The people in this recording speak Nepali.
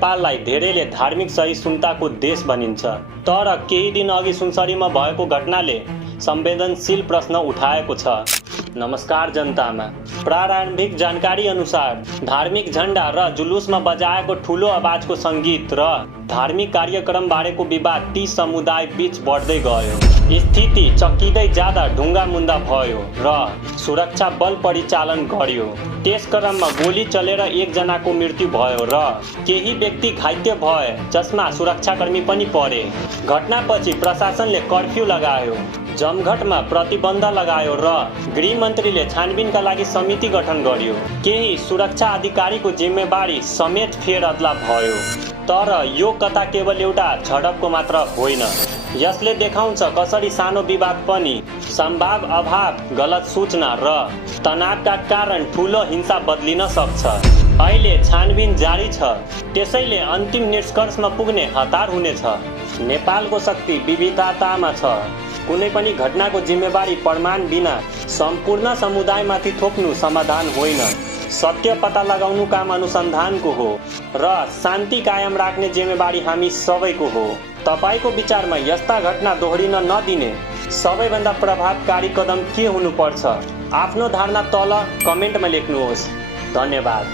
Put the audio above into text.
नेपाललाई धेरैले धार्मिक सहिष्णुताको देश भनिन्छ, तर केही दिन अघि सुनसरीमा भएको घटनाले संवेदनशील प्रश्न उठाएको छ। नमस्कार जनतामा, प्रारम्भिक जानकारी अनुसार धार्मिक झण्डा र जुलुसमा बजाएको ठुलो आवाजको सङ्गीत र धार्मिक कार्यक्रम बारेको विवाद ती समुदाय बीच बढ्दै गयो। स्थिति चक्किँदै जाँदा ढुङ्गा मुन्दा भयो र सुरक्षा बल परिचालन गर्यो। त्यस क्रममा गोली चलेर एकजनाको मृत्यु भयो र केही व्यक्ति घाइते भए, जसमा सुरक्षाकर्मी पनि परे। घटनापछि प्रशासनले कर्फ्यू लगायो, जमघटमा प्रतिबन्ध लगायो र गृहमन्त्रीले छानबिनका लागि समिति गठन गर्यो। केही सुरक्षा अधिकारीको जिम्मेवारी समेत फेरबदला भयो। तर यो कथा केवल एउटा झडपको मात्र होइन, यसले देखाउँछ कसरी सानो विवाद पनि सम्भाव अभाव, गलत सूचना र तनावका कारण ठुलो हिंसा बदलिन सक्छ। अहिले छानबिन जारी छ, त्यसैले अन्तिम निष्कर्षमा पुग्ने हतार हुनेछ। नेपालको शक्ति विविधतामा छ। कुनै पनि घटनाको जिम्मेवारी प्रमाण बिना सम्पूर्ण समुदायमाथि थोप्नु समाधान होइन। सत्य पत्ता लगाउनु काम अनुसन्धानको हो र शान्ति कायम राख्ने जिम्मेवारी हामी सबैको हो। तपाईको विचारमा यस्ता घटना दोहोरिन नदिने सबैभन्दा प्रभावकारी कदम के हुनुपर्छ? आफ्नो धारणा तल कमेन्टमा लेख्नुहोस्। धन्यवाद।